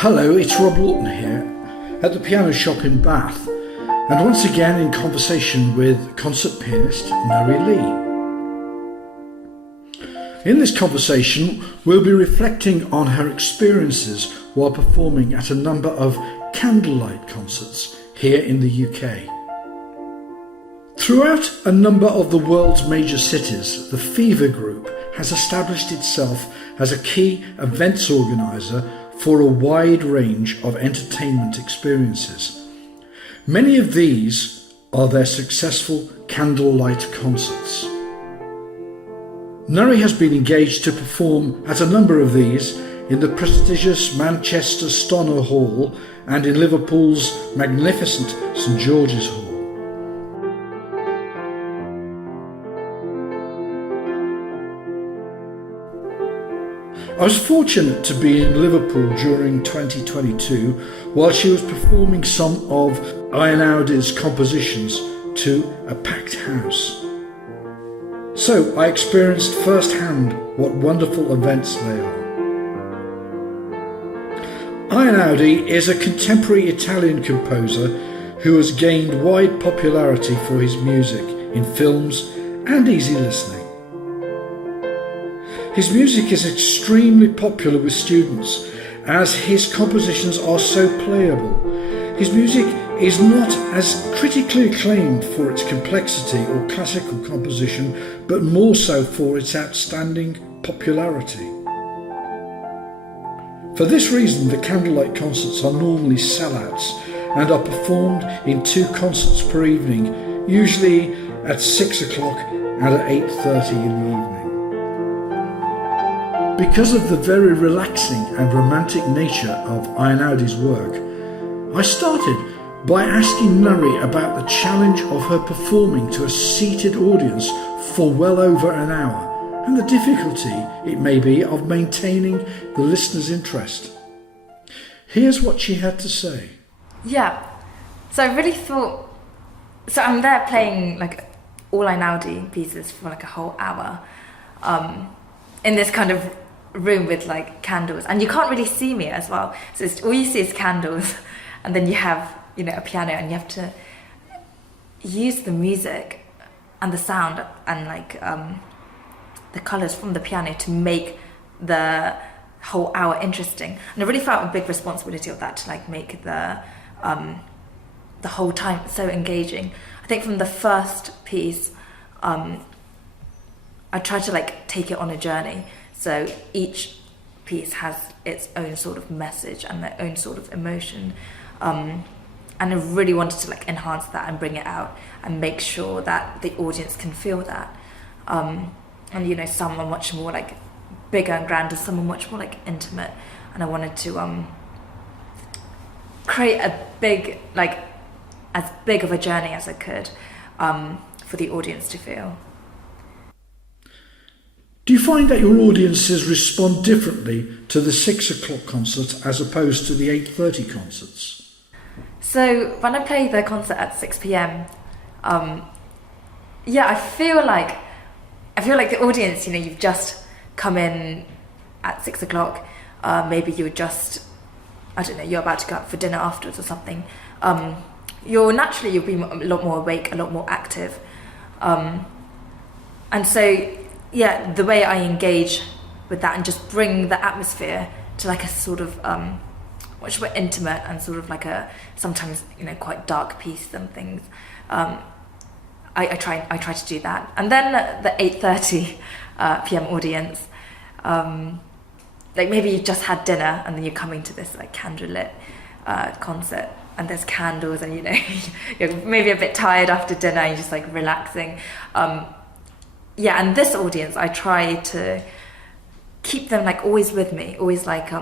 Hello, it's Robb Lawton here at the piano shop in Bath, and once again in conversation with concert pianist Nurry. In this conversation, we'll be reflecting on her experiences while performing at a number of candlelight concerts here in the UK. Throughout a number of the world's major cities, the Fever Group has established itself as a key events organiser for a wide range of entertainment experiences. Many of these are their successful candlelight concerts. Nurry has been engaged to perform at a number of these in the prestigious Manchester Stonor Hall and in Liverpool's magnificent St George's Hall. I was fortunate to be in Liverpool during 2022 while she was performing some of Einaudis compositions to a packed house. So I experienced firsthand what wonderful events they are. Einaudi is a contemporary Italian composer who has gained wide popularity for his music in films and easy listening. His music is extremely popular with students as his compositions are so playable. His music is not as critically acclaimed for its complexity or classical composition, but more so for its outstanding popularity. For this reason, the candlelight concerts are normally sellouts and are performed in 2 concerts per evening, usually at 6 o'clock and at 8:30 in the evening. Because of the very relaxing and romantic nature of Einaudis work, I started by asking Nurry about the challenge of her performing to a seated audience for well over an hour and the difficulty it may be of maintaining the listener's interest. Here's what she had to say. Yeah, so I really thought, so I'm there playing like all Einaudi pieces for like a whole hour in this kind of room with like candles, and you can't really see me as well, so all you see is candles, and then you have, you know, a piano, and you have to use the music and the sound and like the colours from the piano to make the whole hour interesting. And I really felt a big responsibility of that, to like make the whole time so engaging. I think from the first piece I tried to like take it on a journey. So each piece has its own sort of message and their own sort of emotion. And I really wanted to like enhance that and bring it out and make sure that the audience can feel that. And you know, some are much more like bigger and grander, some are much more like intimate. And I wanted to create a big, like as big of a journey as I could for the audience to feel. Do you find that your audiences respond differently to the 6 o'clock concerts as opposed to the 8:30 concerts? So when I play the concert at 6 p.m, yeah, I feel like the audience, you know, you've just come in at 6 o'clock, maybe you're just, I don't know, you're about to go out for dinner afterwards or something. You'll be a lot more awake, a lot more active. And so, yeah, the way I engage with that and just bring the atmosphere to like a sort of much more intimate and sort of like a sometimes, you know, quite dark piece and things. I try to do that. And then the 8:30 p.m. audience, like maybe you just had dinner and then you're coming to this like candlelit concert and there's candles and, you know, you're maybe a bit tired after dinner, you're just like relaxing. Yeah, and this audience, I try to keep them like always with me, always like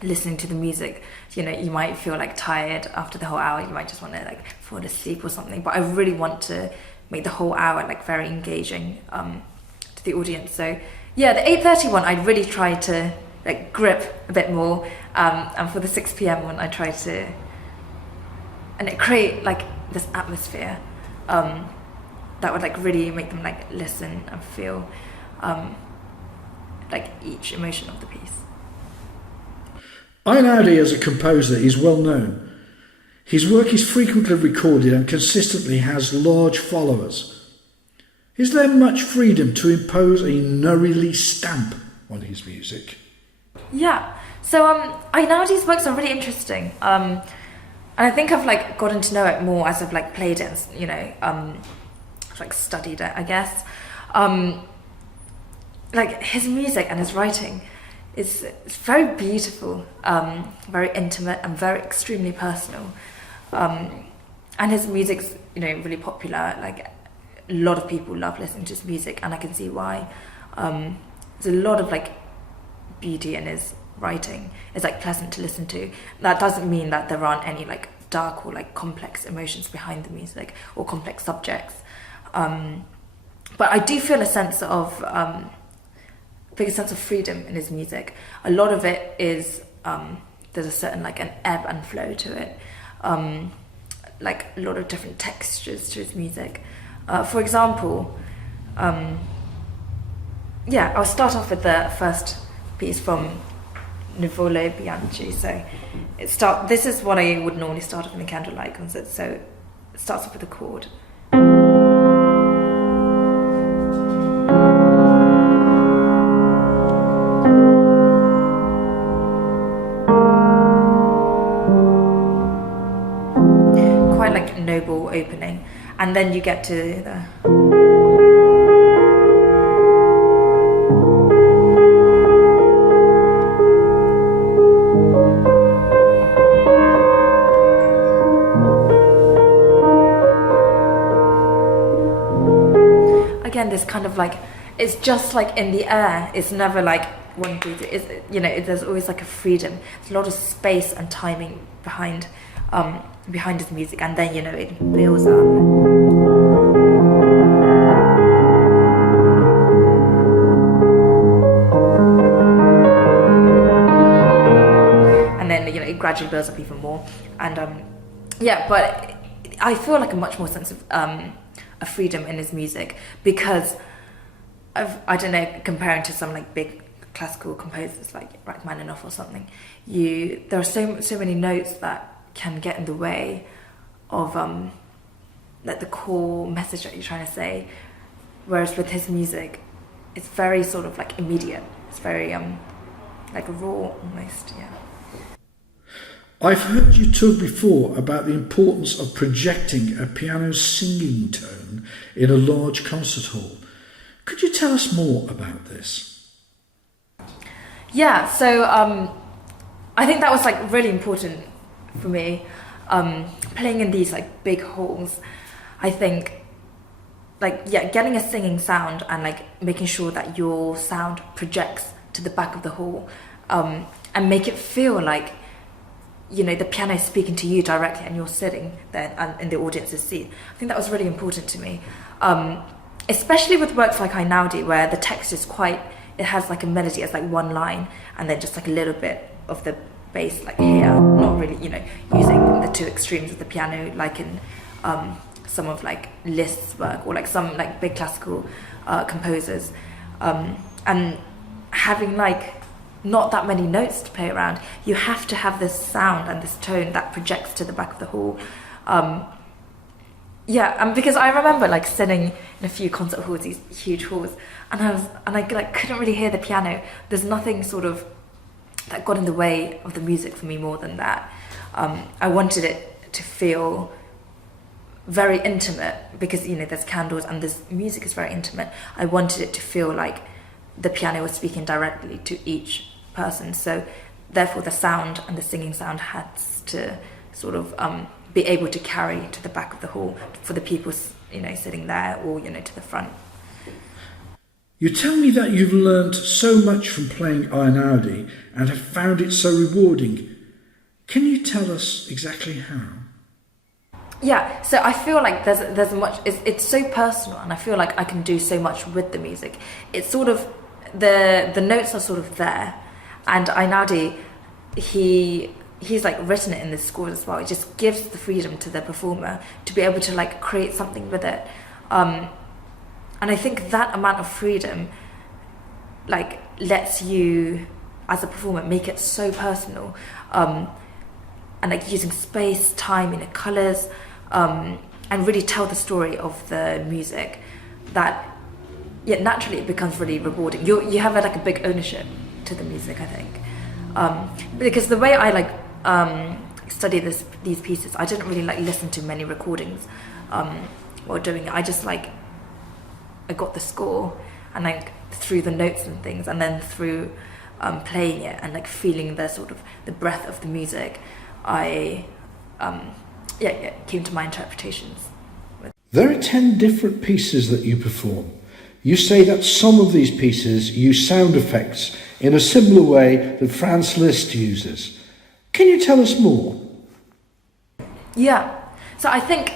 listening to the music. You know, you might feel like tired after the whole hour, you might just want to like fall asleep or something, but I really want to make the whole hour like very engaging to the audience. So yeah, the 8:30 one, I really try to like grip a bit more, and for the 6 p.m. one, I try to create like this atmosphere that would like really make them like listen and feel like each emotion of the piece. Einaudi as a composer is well known. His work is frequently recorded and consistently has large followers. Is there much freedom to impose a Nurry stamp on his music? Yeah. So Einaudis works are really interesting. And I think I've like gotten to know it more as I've like played it, and, you know, like studied it, I guess. Like his music and his writing is it's very beautiful, very intimate, and very extremely personal. And his music's, you know, really popular. Like a lot of people love listening to his music, and I can see why. There's a lot of like beauty in his writing. It's like pleasant to listen to. That doesn't mean that there aren't any like dark or like complex emotions behind the music or complex subjects. But I do feel a sense of big sense of freedom in his music. A lot of it is there's a certain like an ebb and flow to it. Like a lot of different textures to his music. For example, I'll start off with the first piece from Nuvole Bianchi. So this is what I would normally start off in a candlelight concert. So it starts off with a chord. Quite like noble opening, and then you get to the again, this kind of like, it's just like in the air. It's never like one beat. It's, you know, there's always like a freedom. There's a lot of space and timing behind his music, and then, you know, it builds up. And then, you know, it gradually builds up even more. And but I feel like a much more sense of a freedom in his music because of, I don't know, comparing to some like big classical composers like Rachmaninoff or something, there are so many notes that can get in the way of like the core message that you're trying to say, whereas with his music it's very sort of like immediate. It's very like raw almost. Yeah. I've heard you talk before about the importance of projecting a piano singing tone in a large concert hall. Could you tell us more about this? Yeah, so I think that was like really important for me. Playing in these like big halls, I think getting a singing sound and like making sure that your sound projects to the back of the hall, and make it feel like, you know, the piano is speaking to you directly and you're sitting there and in the audience's seat. I think that was really important to me, especially with works like Einaudi, where the text is it has like a melody as like one line and then just like a little bit of the bass like here, not really, you know, using the two extremes of the piano like in some of like Liszt's work or like some like big classical composers, and having like not that many notes to play around. You have to have this sound and this tone that projects to the back of the hall. Because I remember like sitting in a few concert halls, these huge halls, and I like couldn't really hear the piano. There's nothing sort of that got in the way of the music for me more than that. I wanted it to feel very intimate because, you know, there's candles and this music is very intimate. I wanted it to feel like the piano was speaking directly to each person, so therefore the sound and the singing sound had to sort of be able to carry to the back of the hall for the people, you know, sitting there or, you know, to the front. You tell me that you've learned so much from playing Einaudi and have found it so rewarding. Can you tell us exactly how? Yeah, so I feel like there's much. It's so personal, and I feel like I can do so much with the music. It's sort of the notes are sort of there, and Einaudi, he's like written it in the score as well. It just gives the freedom to the performer to be able to like create something with it, and I think that amount of freedom like lets you as a performer, make it so personal, and like using space, time, colors, and really tell the story of the music. That naturally it becomes really rewarding. You have like a big ownership to the music, I think, because the way I study these pieces, I didn't really listen to many recordings while doing it. I just I got the score and through the notes and things, and then through playing it and feeling the sort of the breath of the music, I came to my interpretations. There are 10 different pieces that you perform. You say that some of these pieces use sound effects in a similar way that Franz Liszt uses. Can you tell us more? Yeah, so I think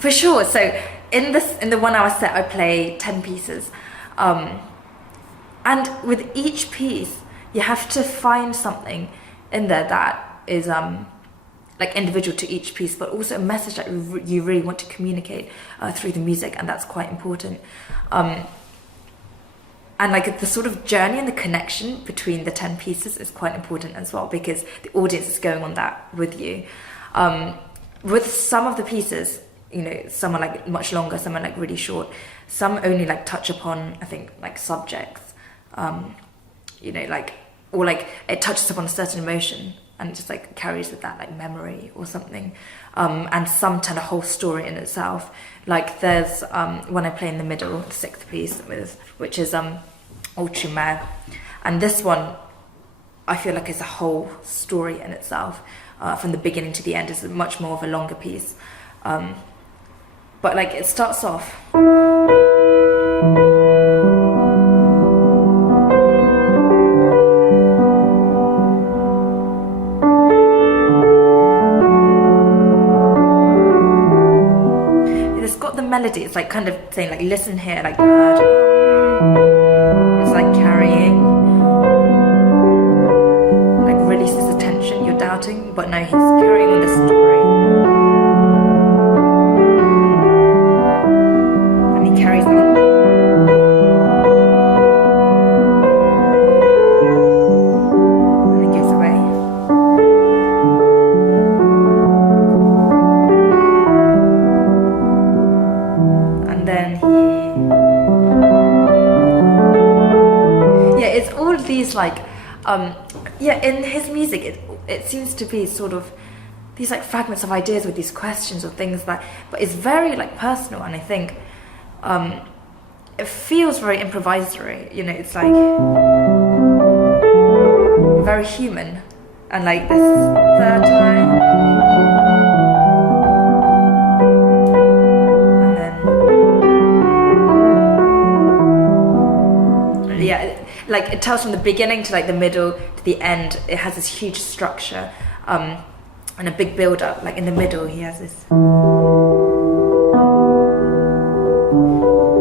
for sure. So in the 1 hour set, I play 10 pieces, and with each piece, you have to find something in there that is individual to each piece, but also a message that you really want to communicate through the music, and that's quite important. And the sort of journey and the connection between the 10 pieces is quite important as well, because the audience is going on that with you. With some of the pieces, some are much longer, some are really short, some only touch upon, I think, subjects, or it touches upon a certain emotion, and it just carries with that memory or something, and some tell a whole story in itself. There's one I play in the middle, the 6th piece, which is Ultime, and this one I feel is a whole story in itself, from the beginning to the end. It's much more of a longer piece, but it starts off. Melody, it's kind of saying listen here, bird. It's carrying, releases the tension, you're doubting, but no, he's carrying on the story, and he carries on, and he goes away. It's all these in his music it seems to be sort of these fragments of ideas with these questions or things but it's very personal, and I think it feels very improvisatory, it's very human, and this third time, it tells from the beginning to the middle to the end. It has this huge structure, and a big build up. In the middle, he has this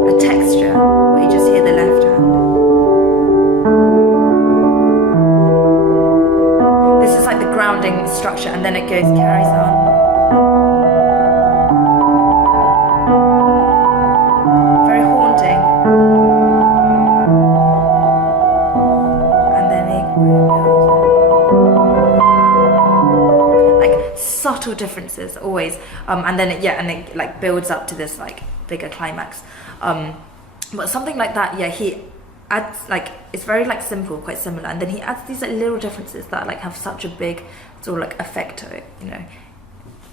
a texture where you just hear the left hand. This is the grounding structure, and then it carries on. Very haunting. Subtle differences always, and then it builds up to this bigger climax, but something like that. He adds it's very simple, quite similar, and then he adds these little differences that have such a big sort of effect to it.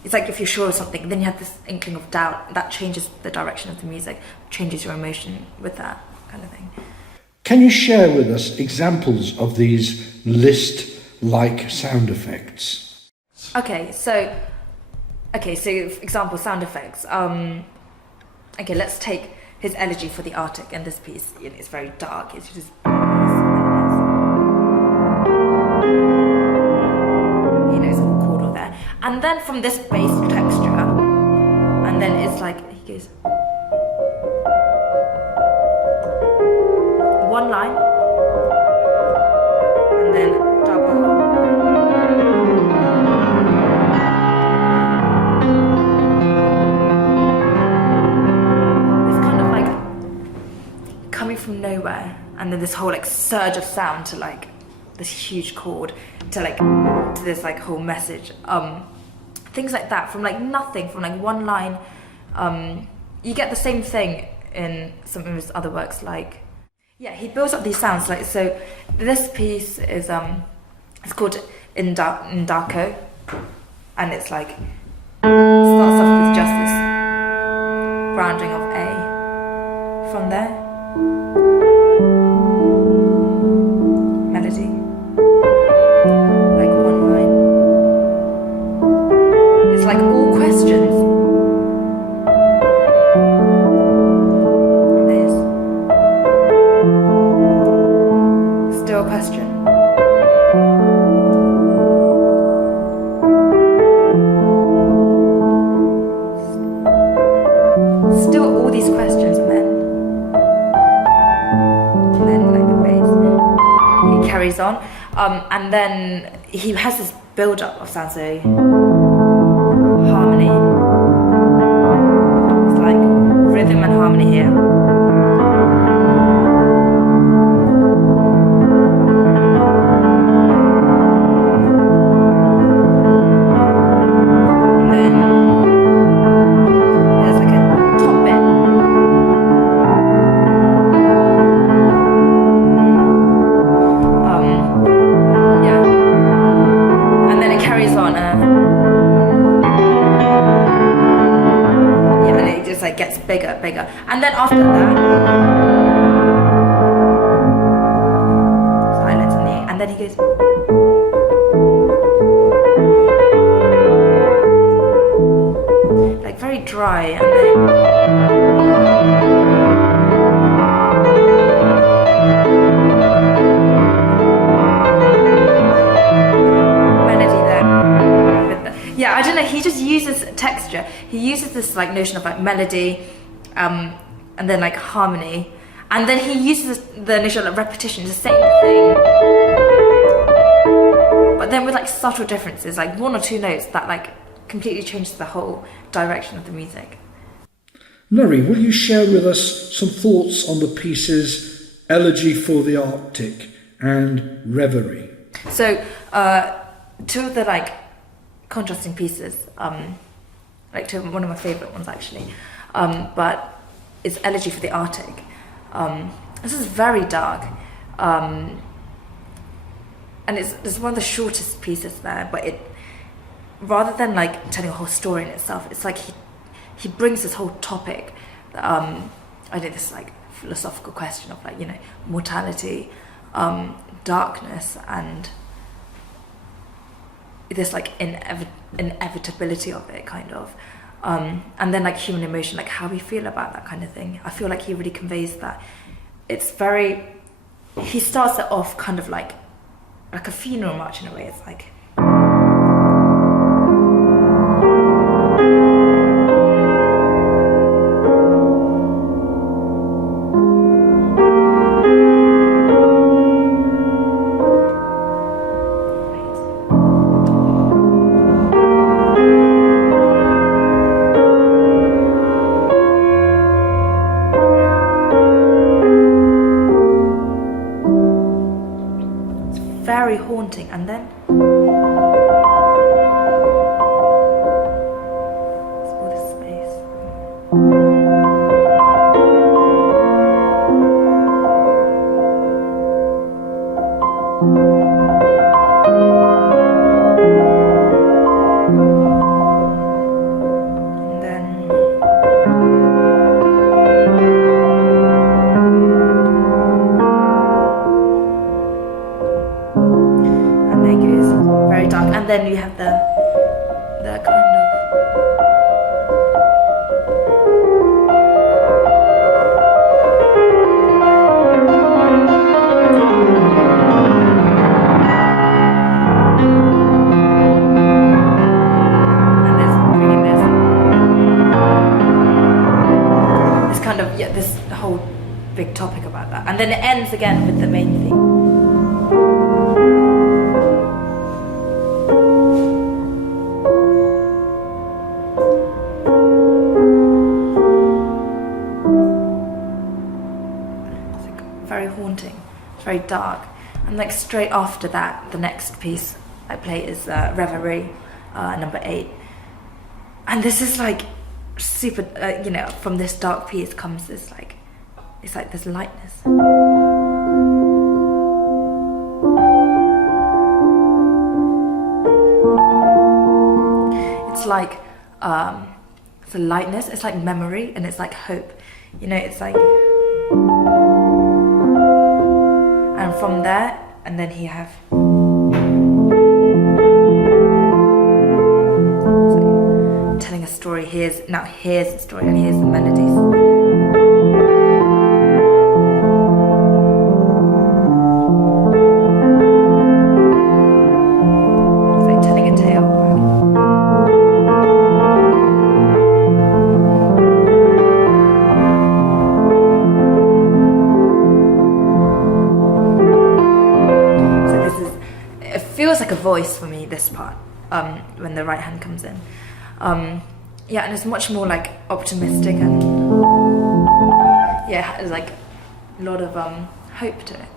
It's if you're sure of something, then you have this inkling of doubt that changes the direction of the music, changes your emotion with that kind of thing. Can you share with us examples of these Liszt-like sound effects? Okay, so for example, sound effects. Okay, let's take his elegy for the Arctic in this piece. It's very dark. It's just it's all chordal there, and then from this bass texture, and then it's he goes one line, and then double. Coming from nowhere, and then this whole surge of sound to this huge chord to like to this like whole message. Things like that, from like nothing, from like one line. You get the same thing in some of his other works, like, yeah, he builds up these sounds. Like, so this piece is it's called Indaco, and it's like starts off with just this grounding of A from there, melody, like one line. It's like all questions. And there's still a question. Still all these questions, and then like the bass, he carries on, and then he has this build-up of sound, so harmony. It's like rhythm and harmony here. And then there's like a top bit. Yeah. And then it carries on. Yeah, and it just like gets bigger, bigger. And then after that, silence in the and then he goes. Like very dry, and then melody there. Yeah, I don't know, he just uses texture. He uses this like notion of like melody, and then like harmony, and then he uses the notion of like, repetition, the same thing, but then with like subtle differences, like one or two notes that like completely changes the whole direction of the music. Nurry, will you share with us some thoughts on the pieces Elegy for the Arctic and Reverie? So two of the like contrasting pieces, like two, one of my favourite ones actually, but it's Elegy for the Arctic. This is very dark, and it's one of the shortest pieces there, but it, rather than like telling a whole story in itself, it's like he brings this whole topic, I think this like philosophical question of like, you know, mortality, darkness, and this like inevitability of it, kind of, and then like human emotion, like how we feel about that kind of thing. I feel like he really conveys that. It's very, he starts it off kind of like a funeral march in a way. It's like very haunting, and then it's all this space. And then very dark, and then you have the kind of and there's bringing this kind of, yeah, this whole big topic about that, and then it ends again with the main theme. Very haunting, it's very dark, And like straight after that, the next piece I play is Reverie, number 8. And this is like super, from this dark piece comes this like, it's like this lightness. It's like, it's a lightness, it's like memory, and it's like hope. It's like, and from there, and then you have, so telling a story. Here's the story, and here's the melodies. Like a voice for me, this part, when the right hand comes in, and it's much more like optimistic, and there's like a lot of hope to it.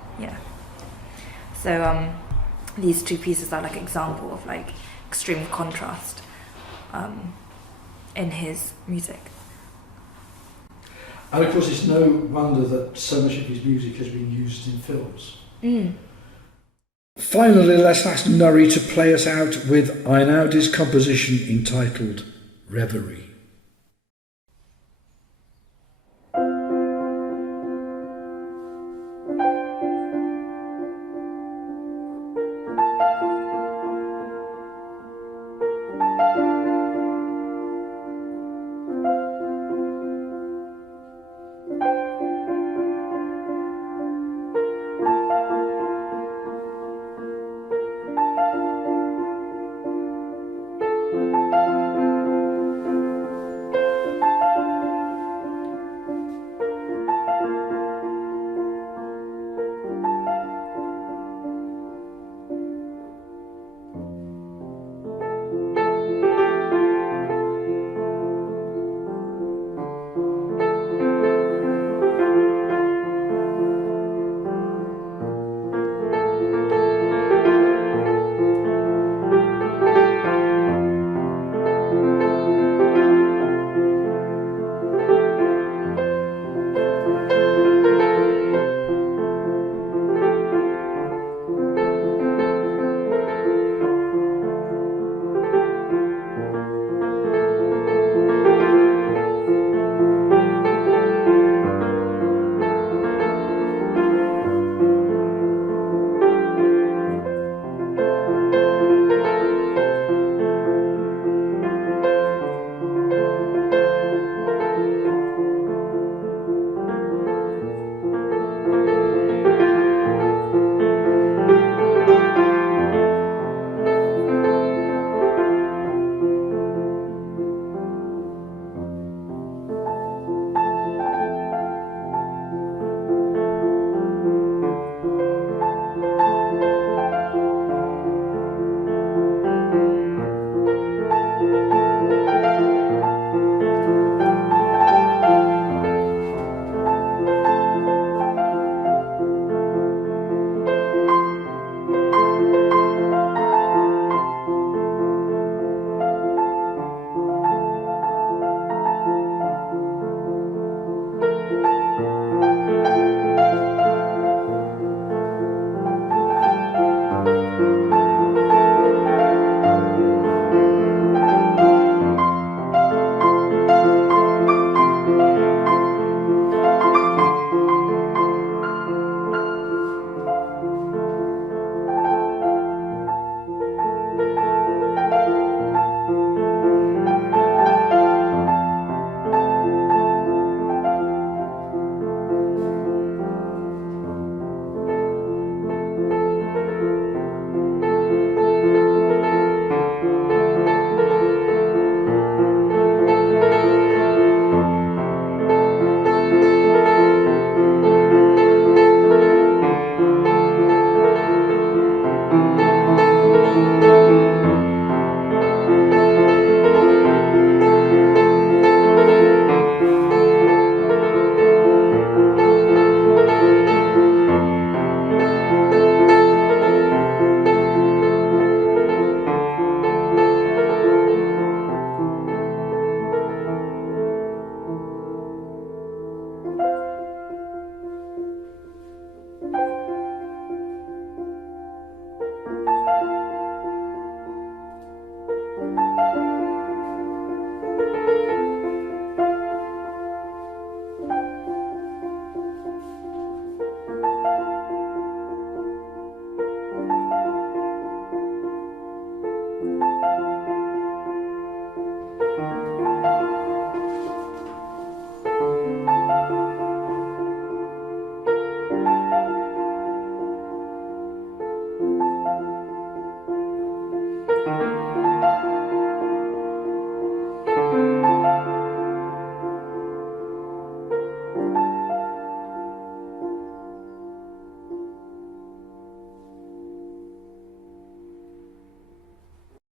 So these two pieces are like example of like extreme contrast in his music. And of course it's no wonder that so much of his music has been used in films. Finally, let's ask Nurry to play us out with Einaudis composition entitled Reverie.